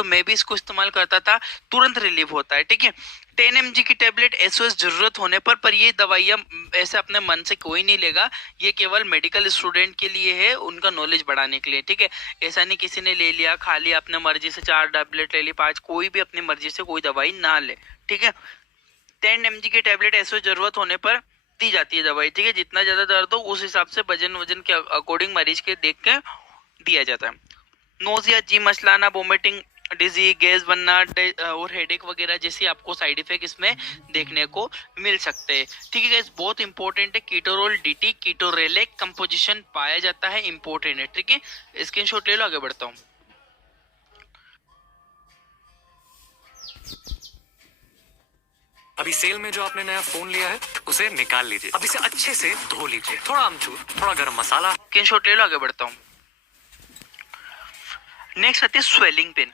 तो मैं भी इसको इस्तेमाल करता था, तुरंत रिलीव होता है। ठीक है, 10 mg की टेबलेट एसओएस जरूरत होने पर ये दवाइयाँ ऐसे अपने मन से कोई नहीं लेगा, ये केवल मेडिकल स्टूडेंट के लिए है, उनका नॉलेज बढ़ाने के लिए। ठीक है, ऐसा नहीं किसी ने ले लिया खा लिया अपने मर्जी से, 4 टेबलेट ले ली 5, कोई भी अपनी मर्जी से कोई दवाई ना ले। ठीक है, 10 mg की टेबलेट ऐसे जरूरत होने पर दी जाती है दवाई। ठीक है, जितना ज्यादा दर्द हो उस हिसाब से वजन वजन के अकॉर्डिंग मरीज के देख के दिया जाता है। नोजिया, जी मचलाना, वोमिटिंग, डिजी, गैस बनना और हेडेक वगैरह जैसी आपको साइड इफेक्ट इसमें देखने को मिल सकते हैं। ठीक है गाइस, बहुत इंपॉर्टेंट है, कीटोरोल डीटी कीटोरेलेक कंपोजिशन पाया जाता है, इंपॉर्टेंट है। ठीक है, स्क्रीनशॉट ले लो, आगे बढ़ता हूँ। अभी सेल में जो आपने नया फोन लिया है उसे निकाल लीजिए, अब इसे अच्छे से धो लीजिए, थोड़ा अमचूर, थोड़ा गरम मसाला। स्क्रीनशॉट ले लो, आगे बढ़ता हूँ। नेक्स्ट आती है स्वेलिंग पेन।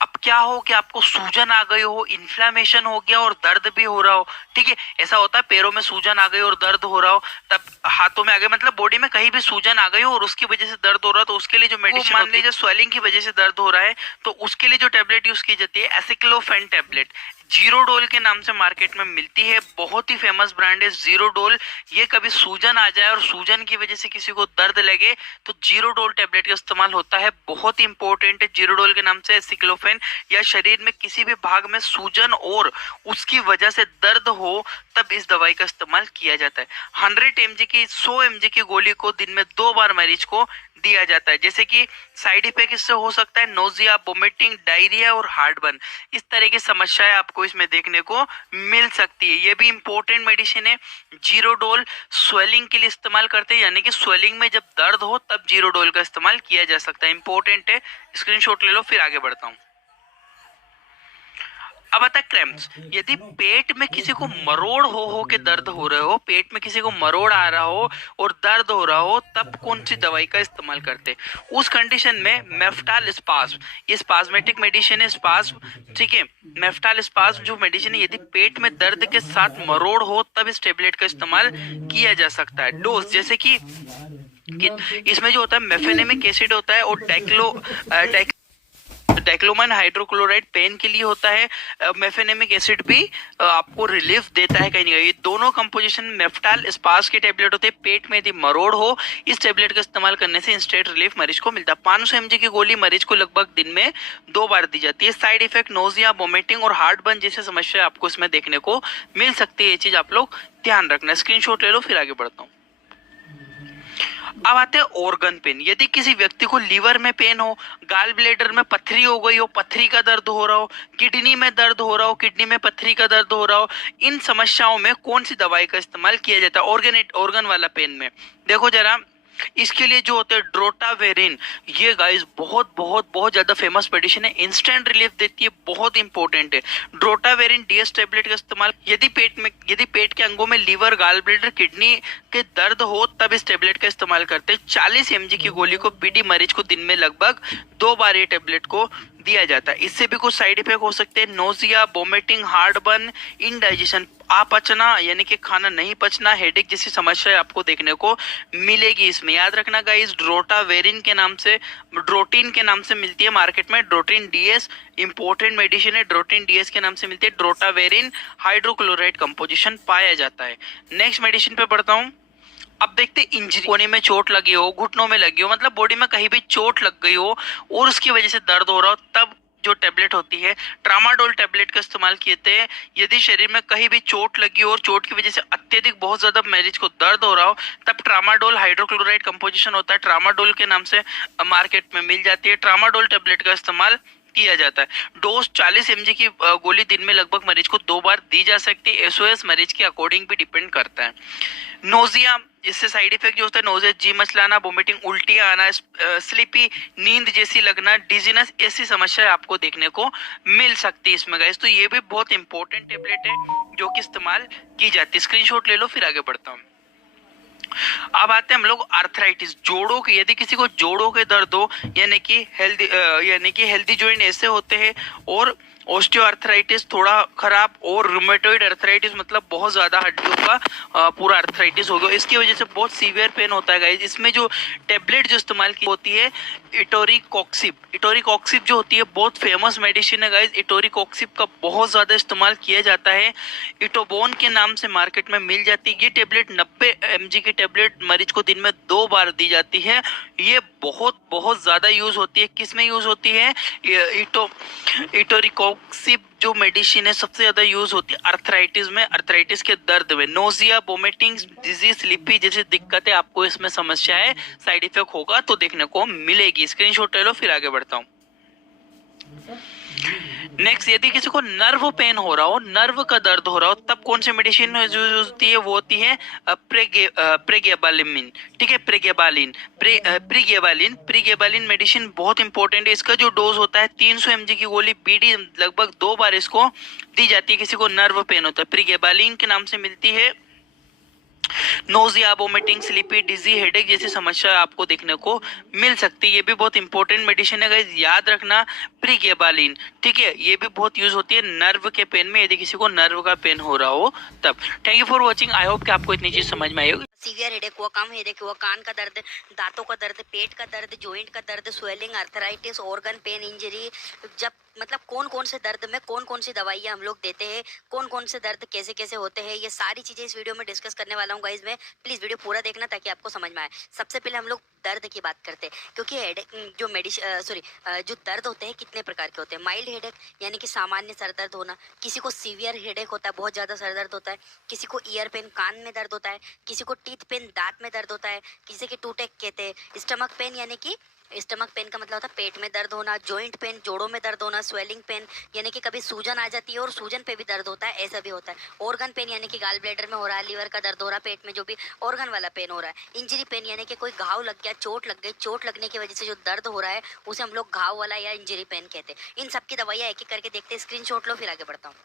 अब क्या हो कि आपको सूजन आ गई हो, इन्फ्लामेशन हो गया और दर्द भी हो रहा हो। ठीक है, ऐसा होता है पैरों में सूजन आ गई और दर्द हो रहा हो, तब हाथों में आ गए, मतलब बॉडी में कहीं भी सूजन आ गई हो और उसकी वजह से दर्द हो रहा हो, तो उसके लिए जो मेडिसिन, मान लीजिए स्वेलिंग की वजह से दर्द हो रहा है, तो उसके लिए जो टेबलेट यूज की जाती है एसिक्लोफेन टेबलेट, जीरोडोल के नाम से मार्केट में मिलती है। बहुत ही फेमस ब्रांड है जीरोडोल। ये कभी सूजन आ जाए और सूजन की वजह से किसी को दर्द लगे तो जीरोडोल टेबलेट का इस्तेमाल होता है, बहुत ही इंपॉर्टेंट है। जीरोडोल के नाम से एसिक्लोफेन, या शरीर में किसी भी भाग में सूजन और उसकी वजह से दर्द हो तब इस दवाई का इस्तेमाल किया जाता है। 100 mg की 100 mg की गोली को दिन में 2 बार मरीज को दिया जाता है। जैसे कि साइड इफेक्ट इससे हो सकता है नोजिया, वोमिटिंग, डायरिया और हार्टबर्न, इस तरह की समस्याएं आपको इसमें देखने को मिल सकती है। ये भी इंपॉर्टेंट मेडिसिन है। जीरोडोल स्वेलिंग के लिए इस्तेमाल करते हैं, यानी कि स्वेलिंग में जब दर्द हो तब जीरोडोल का इस्तेमाल किया जा सकता है, इंपॉर्टेंट है। स्क्रीनशॉट ले लो, फिर आगे बढ़ता हूँ। अब आता है क्रैम्प्स। यदि पेट में किसी को मरोड़ हो के दर्द हो रहे हो, पेट में किसी को मरोड़ आ रहा हो और दर्द हो रहा हो, तब कौन सी दवाई का इस्तेमाल करते हैं? उस कंडीशन में मेफ्टाल स्पाज्म, ये स्पाज्मेटिक मेडिसिन है, स्पाज्म। ठीक है, मेफ्टाल स्पाज्म जो मेडिसिन है, यदि पेट में दर्द के साथ मरोड़ हो तब इस टेबलेट का इस्तेमाल किया जा सकता है। डोज जैसे कि इसमें जो होता है मेफेनेमिक एसिड होता है और डाइक्लोमान हाइड्रोक्लोराइड पेन के लिए होता है। मेफेनेमिक एसिड भी आपको रिलीफ देता है कहीं ना कहीं। ये दोनों कंपोजिशन मेफ्टाल स्पास के टेबलेट होते हैं। पेट में यदि मरोड़ हो, इस टेबलेट का इस्तेमाल करने से इंस्टेंट रिलीफ मरीज को मिलता है। 500 mg की गोली मरीज को लगभग दिन में 2 बार दी जाती है। साइड इफेक्ट नोजिया, वोमिटिंग और हार्टबर्न जैसे समस्या आपको इसमें देखने को मिल सकती है। ये चीज आप लोग ध्यान रखना। स्क्रीनशॉट ले लो, फिर आगे बढ़ता हूँ। अब आते हैं ऑर्गन पेन। यदि किसी व्यक्ति को लीवर में पेन हो, गाल ब्लेडर में पथरी हो गई हो, पथरी का दर्द हो रहा हो, किडनी में दर्द हो रहा हो, किडनी में पथरी का दर्द हो रहा हो, इन समस्याओं में कौन सी दवाई का इस्तेमाल किया जाता है ऑर्गन वाला पेन में? देखो जरा, इसके लिए जो होते हैं ड्रोटावेरिन, ये गाइस बहुत बहुत बहुत ज्यादा फेमस मेडिसिन है, इंस्टेंट रिलीफ देती है, बहुत इंपॉर्टेंट है। ड्रोटावेरिन डीएस टेबलेट का इस्तेमाल यदि पेट के अंगों में लीवर, गाल ब्लेडर, किडनी के दर्द हो तब इस टेबलेट का इस्तेमाल करते हैं। 40 mg की गोली को पीडी मरीज को दिन में लगभग 2 बार ये टेबलेट को दिया जाता है। इससे भी कुछ साइड इफेक्ट हो सकते हैं, नोजिया, वोमिटिंग, हार्टबर्न, इंडाइजेशन, अपचना यानी कि खाना नहीं पचना, हेडेक जैसी समस्या आपको देखने को मिलेगी इसमें। याद रखना गाइस, ड्रोटावेरिन के नाम से, ड्रोटिन के नाम से मिलती है मार्केट में। ड्रोटिन डीएस इंपॉर्टेंट मेडिसिन है, ड्रोटिन डीएस के नाम से मिलती है। ड्रोटावेरिन हाइड्रोक्लोराइड कंपोजिशन पाया जाता है। नेक्स्ट मेडिसिन पे बढ़ता हूँ। अब देखते इंजरी, कोने में चोट लगी हो, घुटनों में लगी हो, मतलब बॉडी में कहीं भी चोट लग गई हो और उसकी वजह से दर्द हो रहा हो, तब जो टेबलेट होती है ट्रामाडोल टेबलेट का इस्तेमाल किए थे। यदि शरीर में कहीं भी चोट लगी हो और चोट की वजह से अत्यधिक बहुत ज्यादा मरीज को दर्द हो रहा हो, तब ट्रामाडोल हाइड्रोक्लोराइड कंपोजिशन होता है, ट्रामाडोल के नाम से मार्केट में मिल जाती है। ट्रामाडोल टेबलेट का इस्तेमाल किया जाता है। डोज 40 mg की गोली दिन में लगभग मरीज को 2 बार दी जा सकती है। एसओएस मरीज के अकॉर्डिंग भी डिपेंड करता है। नोजिया, इससे साइड इफेक्ट जो होता है नोजिया, जी मचलाना, वोमिटिंग, उल्टियां आना, स्लीपी, नींद जैसी लगना, डिजीनेस, ऐसी समस्या आपको देखने को मिल सकती है इसमें गाइस। तो ये भी बहुत इंपॉर्टेंट टेबलेट है जो कि इस्तेमाल की जाती है। स्क्रीनशॉट ले लो, फिर आगे बढ़ता हूँ। अब आते हैं हम लोग आर्थराइटिस, जोड़ों के, यदि किसी को जोड़ों के दर्द हो, यानी कि हेल्दी जॉइंट ऐसे होते हैं, और ऑस्टियोआर्थराइटिस थोड़ा खराब, और रूमेटॉइड अर्थराइटिस मतलब बहुत ज्यादा हड्डियों का पूरा अर्थराइटिस हो गया, इसकी वजह से बहुत सीवियर पेन होता है गाइस। इसमें जो टेबलेट जो इस्तेमाल की होती है इटोरिकॉक्सिब जो होती है, बहुत फेमस मेडिसिन है गाइस। इटोरिकॉक्सिब का बहुत ज्यादा इस्तेमाल किया जाता है, इटोबोन के नाम से मार्केट में मिल जाती है। ये टेबलेट 90 mg की टेबलेट मरीज को दिन में 2 बार दी जाती है। ये बहुत बहुत ज्यादा यूज होती है। किस में यूज होती है? इटोरिकॉक्सिब जो मेडिसिन है सबसे ज्यादा यूज होती है अर्थराइटिस में, अर्थराइटिस के दर्द में। नोजिया, वोमिटिंग, डिजीज, स्लीपी जैसी दिक्कतें आपको इसमें समस्या है, साइड इफेक्ट होगा तो देखने को मिलेगी। स्क्रीनशॉट ले लो, फिर आगे बढ़ता हूँ। नेक्स्ट, यदि किसी को नर्व पेन हो रहा हो, नर्व का दर्द हो रहा हो, तब कौन सी मेडिसिन यूज होती है? वो होती है प्रेगेबालिन। ठीक है, प्रीगेबालिन मेडिसिन बहुत इंपॉर्टेंट है। इसका जो डोज होता है 300 mg की गोली बीडी लगभग 2 बार इसको दी जाती है किसी को नर्व पेन होता है। प्रीगेबालिन के नाम से मिलती है। नोजिया, वोमिटिंग, स्लीपी, डिजी, हेडेक जैसी समस्या आपको देखने को मिल सकती है। ये भी बहुत इंपॉर्टेंट मेडिसिन है गाइस, याद रखना प्रीगेबालिन। ठीक है, ये भी बहुत यूज होती है नर्व के पेन में, यदि किसी को नर्व का पेन हो रहा हो तब। Thank you for watching, I hope कि आपको इतनी चीज समझ में आई होगी। सीवियर हेडेक हुआ, कम हेडेक हुआ, कान का दर्द, दांतों का दर्द, पेट का दर्द, जॉइंट का दर्द, swelling, arthritis, organ pain, injury, जब मतलब कौन कौन से दर्द में कौन कौन सी दवाइयाँ हम लोग देते हैं, कौन कौन से दर्द कैसे कैसे होते हैं, ये सारी चीज़ें इस वीडियो में डिस्कस करने वाला हूँ गाइज मैं। प्लीज़ वीडियो पूरा देखना ताकि आपको समझ में आए। सबसे पहले हम लोग दर्द की बात करते हैं, क्योंकि हेडेक जो जो दर्द होते हैं कितने प्रकार के होते हैं। माइल्ड हेडेक यानी कि सामान्य सर दर्द होना, किसी को सीवियर हेडेक होता है, बहुत ज़्यादा सर दर्द होता है, किसी को ईयर पेन, कान में दर्द होता है, किसी को टीथ पेन, दांत में दर्द होता है, किसी के टूटेक कहते हैं। स्टमक पेन यानी कि स्टमक पेन का मतलब होता है पेट में दर्द होना, जॉइंट पेन, जोड़ों में दर्द होना, स्वेलिंग पेन यानी कि कभी सूजन आ जाती है और सूजन पे भी दर्द होता है, ऐसा भी होता है। ऑर्गन पेन यानी कि गाल ब्लैडर में हो रहा है, लीवर का दर्द हो रहा है, पेट में जो भी ऑर्गन वाला पेन हो रहा है। इंजरी पेन यानी कि कोई घाव लग गया, चोट लग गई, चोट लगने की वजह से जो दर्द हो रहा है उसे हम लोग घाव वाला या इंजरी पेन कहते हैं। इन सब की दवाइयाँ एक एक करके देखते हैं। स्क्रीनशॉट लो, फिर आगे बढ़ता हूँ।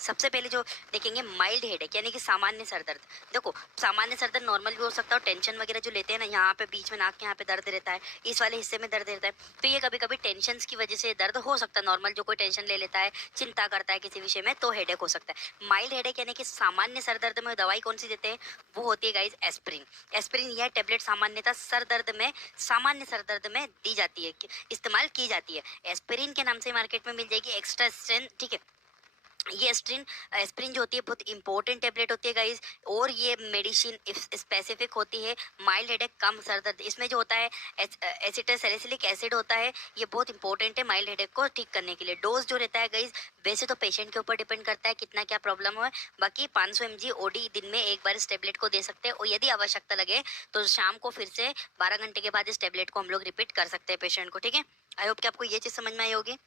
सबसे पहले जो देखेंगे माइल्ड हेडेक यानी कि सामान्य सर दर्द। देखो, सामान्य सर दर्द नॉर्मल भी हो सकता है, और टेंशन वगैरह जो लेते हैं ना, यहाँ पे बीच में नाक के यहाँ पे दर्द रहता है, इस वाले हिस्से में दर्द रहता है, तो ये कभी कभी टेंशन की वजह से दर्द हो सकता है। नॉर्मल जो कोई टेंशन ले लेता है, चिंता करता है किसी विषय में, तो हेडेक हो सकता है। माइल्ड हेडेक यानी कि सामान्य सर दर्द में दवाई कौन सी देते हैं? वो होती है गाइज एस्प्रिन। एस्प्रिन यह टेबलेट सामान्यतः सर दर्द में, सामान्य सर दर्द में दी जाती है, इस्तेमाल की जाती है। एस्प्रिन के नाम से मार्केट में मिल जाएगी एक्स्ट्रा स्ट्रेंथ। ठीक है, ये एस्प्रिन जो होती है बहुत इंपॉर्टेंट टेबलेट होती है गाइज, और ये मेडिसिन स्पेसिफिक होती है। माइल्ड हेडेक, कम सर दर्द, इसमें जो होता है एसिटाइलसैलिसिलिक एसिड होता है, ये बहुत इंपॉर्टेंट है माइल्ड हेडेक को ठीक करने के लिए। डोज जो रहता है गाइज, वैसे तो पेशेंट के ऊपर डिपेंड करता है कितना क्या प्रॉब्लम हो, बाकी 500 mg ओडी दिन में एक बार इस टेबलेट को दे सकते हैं, और यदि आवश्यकता लगे तो शाम को फिर से 12 घंटे के बाद इस टेबलेट को हम लोग रिपीट कर सकते हैं पेशेंट को। ठीक है, आई होप कि आपको ये चीज़ समझ में आई होगी।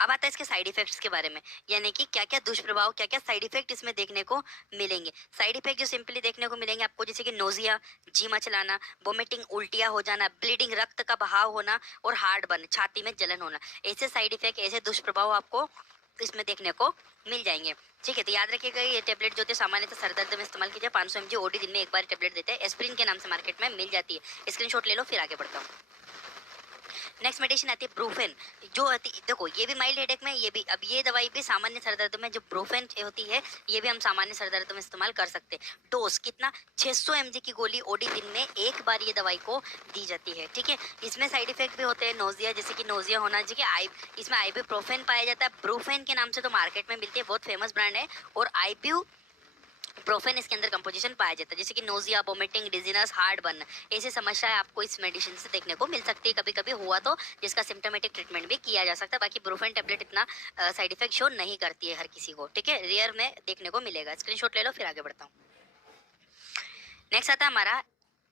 अब आता है इसके साइड इफेक्ट्स के बारे में, यानी कि क्या क्या दुष्प्रभाव, क्या क्या साइड इफेक्ट इसमें देखने को मिलेंगे। साइड इफेक्ट जो सिंपली देखने को मिलेंगे आपको, जैसे कि नोजिया, जी मचलाना, वोमिटिंग, उल्टियाँ हो जाना, ब्लीडिंग, रक्त का बहाव होना, और हार्ट बर्न, छाती में जलन होना। ऐसे साइड इफेक्ट, ऐसे दुष्प्रभाव आपको इसमें देखने को मिल जाएंगे। ठीक है, तो याद रखिएगा ये टेबलेट जो होती है सामान्यतः सर दर्द में इस्तेमाल कीजिए। 500 mg ओडी दिन में एक बार टेबलेट देते हैं, एस्प्रिन के नाम से मार्केट में मिल जाती है। स्क्रीनशॉट ले लो, फिर आगे बढ़ता हूँ। नेक्स्ट मेडिसिन आती है ब्रूफेन, जो देखो ये भी माइल्ड हेडेक में, ये भी, अब ये दवाई भी सामान्य सर दर्द में, जो ब्रूफेन होती है ये भी हम सामान्य सर दर्द में इस्तेमाल कर सकते हैं। डोज कितना? 600 mg की गोली ओडी दिन में एक बार ये दवाई को दी जाती है। ठीक है, इसमें साइड इफेक्ट भी होते हैं, नोजिया, जैसे कि नोजिया होना, जैसे कि इसमें आइबुप्रोफेन पाया जाता है। ब्रूफेन के नाम से तो मार्केट में मिलती है, बहुत फेमस ब्रांड है, और प्रोफेन इसके अंदर कंपोजिशन पाया जाता है, जैसे कि nausea, vomiting, dizziness, heart burn, ऐसी समस्याएं आपको इस मेडिसिन से देखने को मिल सकती है। कभी कभी हुआ तो जिसका सिम्टोमेटिक ट्रीटमेंट भी किया जा सकता है। बाकी ब्रूफेन टेबलेट इतना साइड इफेक्ट शो नहीं करती है हर किसी को। ठीक है, रेयर में देखने को मिलेगा। स्क्रीनशॉट ले लो, फिर आगे बढ़ता हूँ।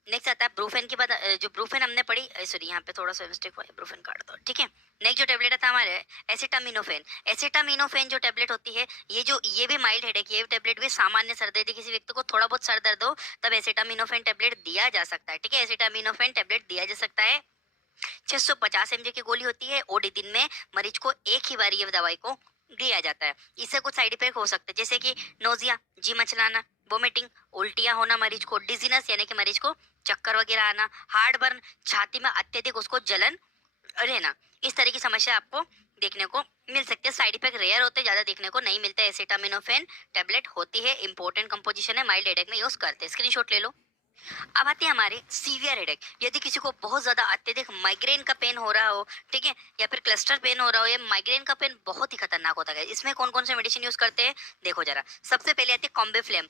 नेक्स्ट आता है ब्रूफेन के बाद, जो ब्रूफेन हमने पढ़ी, सॉरी यहाँ पे थोड़ा सा मिस्टेक हुआ है, ब्रूफेन काट दो। ठीक है, नेक्स्ट जो टेबलेट आता है हमारे एसिटामिनोफेन। एसिटामिनोफेन जो टेबलेट होती है, ये भी माइल्ड हेडेक, ये टेबलेट भी सामान्य सर दर्द, किसी व्यक्ति को थोड़ा बहुत सर दर्द हो तब एसिटामिनोफेन टेबलेट दिया जा सकता है। ठीक है, एसिटामिनोफेन टेबलेट दिया जा सकता है। 650 mg की गोली होती है, ओडी दिन में मरीज को एक ही बार ये दवाई को दिया जाता है। इससे कुछ साइड इफेक्ट हो सकते हैं, जैसे कि नोजिया, जी मचलाना, वोमिटिंग, उल्टियां होना मरीज को, डिजीनेस यानी कि मरीज को चक्कर वगैरह आना, हार्ट बर्न, छाती में अत्यधिक उसको जलन रहना, इस तरह की समस्या आपको देखने को मिल सकती है। साइड इफेक्ट रेयर होते हैं, ज्यादा देखने को नहीं मिलता है। एसिटामिनोफेन टेबलेट होती है, इंपॉर्टेंट कंपोजिशन है, माइल्ड हेडेक में यूज करते हैं। स्क्रीनशॉट ले लो। अब आते हैं हमारे सीवियर हेडेक। यदि किसी को बहुत ज्यादा अत्यधिक माइग्रेन का पेन हो रहा हो, ठीक है, या फिर क्लस्टर पेन हो रहा हो, या माइग्रेन का पेन बहुत ही खतरनाक होता है। इसमें कौन कौन से मेडिसिन यूज करते हैं देखो जरा। सबसे पहले आती है कॉम्बिफ्लेम,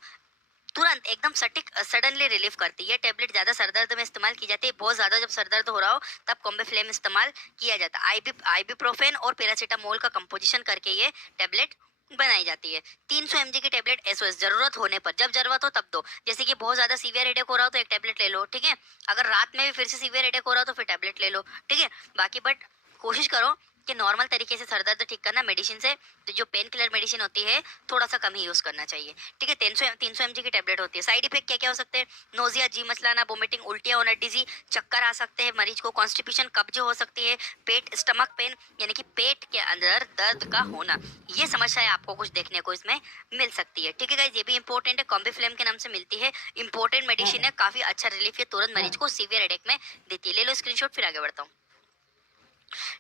तुरंत एकदम सटीक सडनली रिलीफ करती है। टेबलेट ज्यादा सरदर्द में इस्तेमाल की जाती है। बहुत ज्यादा जब सरदर्द हो रहा हो तब कॉम्बिफ्लेम इस्तेमाल किया जाता है। आइबुप्रोफेन और पैरासीटामोल का कंपोजिशन करके ये टेबलेट बनाई जाती है। 300 mg की टेबलेट एसओएस जरूरत होने पर, जब जरूरत हो तब दो। जैसे कि बहुत ज्यादा सीवियर हेडेक हो रहा हो तो एक टेबलेट ले लो, ठीक है। अगर रात में भी फिर से सीवियर हेडेक हो रहा हो तो फिर टेबलेट ले लो, ठीक है। बाकी बट कोशिश करो कि नॉर्मल तरीके से सर दर्द ठीक करना मेडिसिन से, तो जो पेन किलर मेडिसिन होती है थोड़ा सा कम ही यूज करना चाहिए, ठीक है। 300 mg की टेबलेट होती है। साइड इफेक्ट क्या क्या हो सकते हैं? नोजिया, जी मचलाना, वोमिटिंग, उल्टियां होना, डिजी, चक्कर आ सकते हैं मरीज को, कॉन्स्टिपेशन, कब्ज हो सकती है, पेट स्टमक पेन यानी कि पेट के अंदर दर्द का होना, ये समस्याएं आपको कुछ देखने को इसमें मिल सकती है, ठीक है गाइस। ये भी इंपॉर्टेंट है, कॉम्बिफ्लेम के नाम से मिलती है, इंपॉर्टेंट मेडिसिन है, काफी अच्छा रिलीफ ये तुरंत मरीज को सीवियर हेडेक में देती है। ले लो स्क्रीनशॉट, फिर आगे बढ़ता हूँ।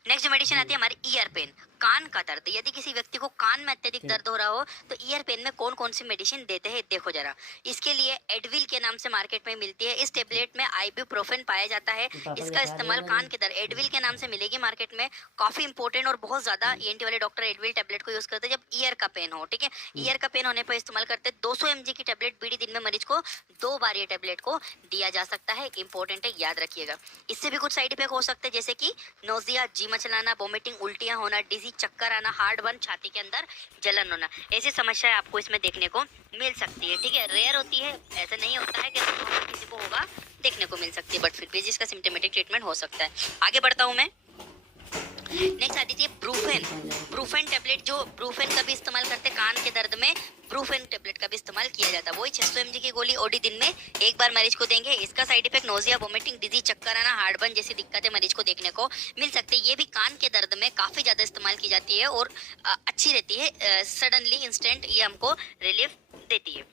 नेक्स्ट मेडिसिन आती है हमारी ईयर पेन, कान का दर्द। यदि किसी व्यक्ति को कान में अत्यधिक दर्द हो रहा हो तो ईयर पेन में कौन कौन सी मेडिसिन देते हैं देखो जरा। इसके लिए एडविल के नाम से मार्केट में मिलती है। इस टेबलेट में आइबुप्रोफेन पाया जाता है। इसका इस्तेमाल कान के दर्द, एडविल के नाम से मिलेगी मार्केट में, काफी इंपॉर्टेंट और बहुत ज्यादा ईएनटी वाले डॉक्टर एडविल टेबलेट को यूज करते हैं जब ईयर का पेन हो, ठीक है। ईयर का पेन होने पर इस्तेमाल करते हैं। 200 mg की टेबलेट बीडी दिन में मरीज को 2 बार ये टेबलेट को दिया जा सकता है, इंपॉर्टेंट है, याद रखिएगा। इससे भी कुछ साइड इफेक्ट हो सकते हैं जैसे कि नोजिया, जी मचलाना, वोमिटिंग, उल्टियां होना, डिजी, चक्कर आना, हार्ट बर्न, छाती के अंदर जलन होना, ऐसी समस्याएं आपको इसमें देखने को मिल सकती है, ठीक है। रेयर होती है, ऐसा नहीं होता है कि किसी को होगा, देखने को मिल सकती है, बट फिर भी जिसका सिम्टोमेटिक ट्रीटमेंट हो सकता है। आगे बढ़ता हूँ मैं। नेक्स्ट आ दीजिए ब्रूफेन। ब्रूफेन टेबलेट, जो ब्रूफेन का भी इस्तेमाल करते हैं कान के दर्द में, ब्रूफेन टेबलेट का भी इस्तेमाल किया जाता है। वही 600 mg की गोली ओडी दिन में एक बार मरीज को देंगे। इसका साइड इफेक्ट नोजिया, वोमिटिंग, डिजी, चक्कर आना, हार्ट बर्न जैसी दिक्कतें मरीज को देखने को मिल सकती है। ये भी कान के दर्द में काफी ज्यादा इस्तेमाल की जाती है और अच्छी रहती है, सडनली इंस्टेंट ये हमको रिलीफ देती है।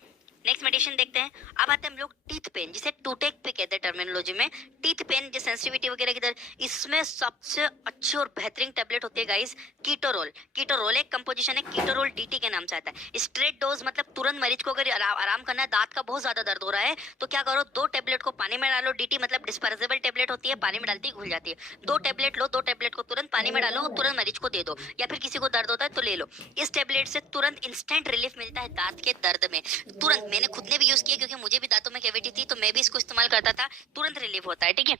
नेक्स्ट मेडिसिन देखते हैं। अब आते हैं हम लोग टीथ पेन, जिसे टूटेक पे कहते हैं टर्मिनोलॉजी में। टीथ पेन जो सेंसिटिविटी वगैरह की दर, इसमें सबसे अच्छी और बेहतरीन टेबलेट होती है गाइस कीटोरोल। कीटोरोल एक कंपोजिशन है, कीटोरोल डीटी के नाम से आता है। स्ट्रेट डोज मतलब तुरंत मरीज को अगर आराम करना है, दांत का बहुत ज्यादा दर्द हो रहा है तो क्या करो, 2 टेबलेट को पानी में डालो। डीटी मतलब डिस्पर्सिबल टेबलेट होती है, पानी में डालती घुल जाती है। 2 टेबलेट लो, 2 टेबलेट को तुरंत पानी में डालो, तुरंत मरीज को दे दो, या फिर किसी को दर्द होता है तो ले लो। इस टेबलेट से तुरंत इंस्टेंट रिलीफ मिलता है दांत के दर्द में, तुरंत। मैंने खुद ने भी यूज किया क्योंकि मुझे भी दांतों में कैविटी थी तो मैं भी इसको इस्तेमाल करता था, तुरंत रिलीफ होता है, ठीक है।